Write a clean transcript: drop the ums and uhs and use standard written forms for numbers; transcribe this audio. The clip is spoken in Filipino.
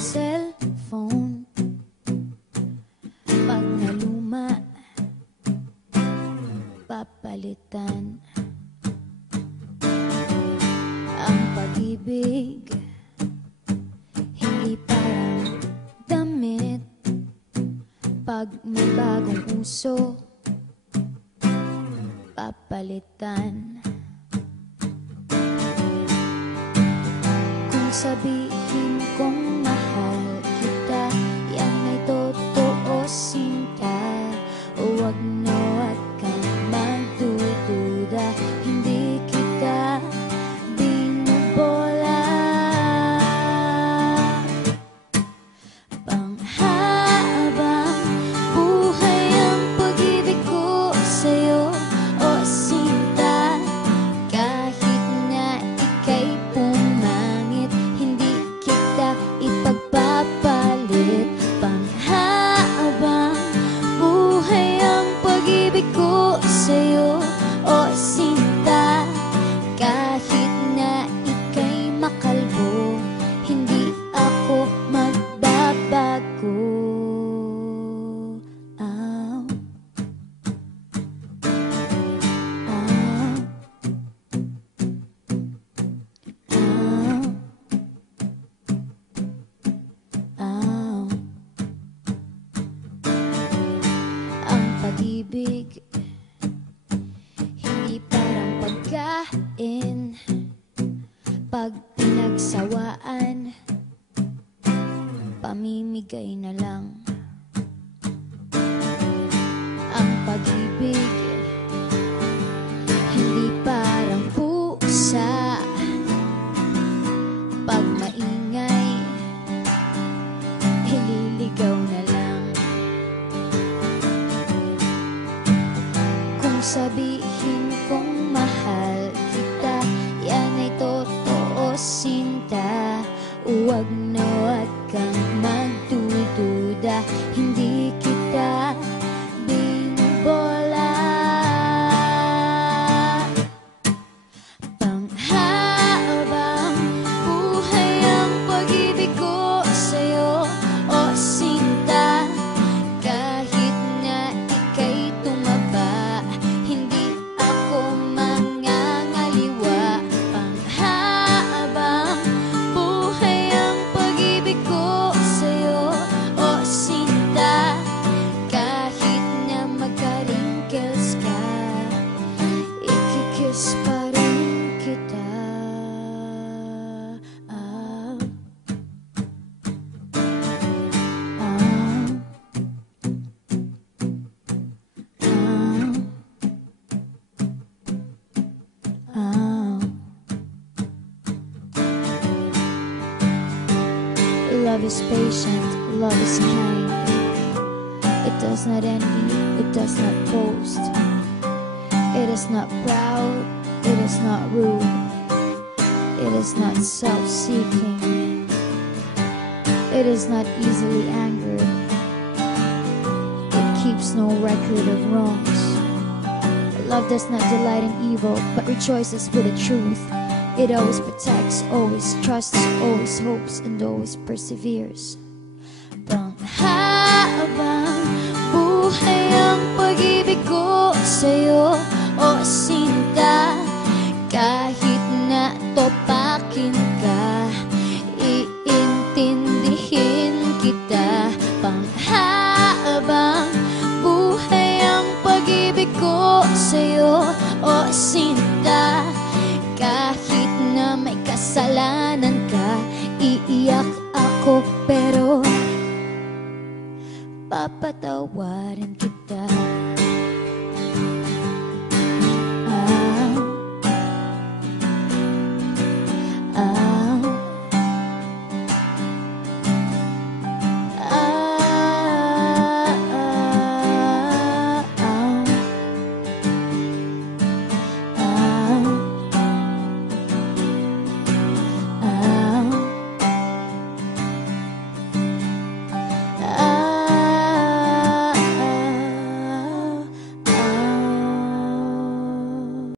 cellphone. Pag naluma, papalitan. Ang pag-ibig hindi parang damit. Pag may bagong uso, papalitan. Kung sabihin kong mahal kita, yan ay totoo, sinta. Huwag na huwag kang magdududa, hindi kita binubola. Panghabang buhay ang pag-ibig ko sa'yo, o sinta. Kahit na ika'y pumangit, hindi kita ipagpapalit. Panghabang buhay ang pag-ibig ko sa'yo, o sinta. Kahit na ika'y makalbo, hindi ako magbabago. Ow. Ow. Ow. Ow. Ang pag-ibig hindi parang pagkain. Pag pinagsawaan, pamimigay na lang. Ang pag-ibig hindi parang pusa. Pag maingay, hililigaw na lang. Kung sabihin kong mahal kita, yan ay totoo, sinta. Huwag na huwag kang magdududa, hindi kita binubola. Panghabang buhay ang pag-ibig ko sa'yo, o sinta. Kahit na ika'y tumaba, hindi ako mangangaliwa. Panghabang buhay ang pag-ibig ko sa'yo, o sinta. Kahit na magka-wrinkles ka, ikikiss pa rin kita. Ah. Ah. Ah. Love is patient, love is kind. It does not envy, it does not boast. It is not proud, it is not rude. It is not self-seeking. It is not easily angered. It keeps no record of wrongs. Love does not delight in evil, but rejoices with the truth. It always protects, always trusts, always hopes, and always perseveres. Panghabang buhay ang pag-ibig ko sa'yo, o sinta. Kahit na topakin ka, iintindihin kita. Panghabang buhay ang pag-ibig ko sa'yo, o sinta. Kahit na may kasalanan ka, iiyak ako pero papatawarin kita.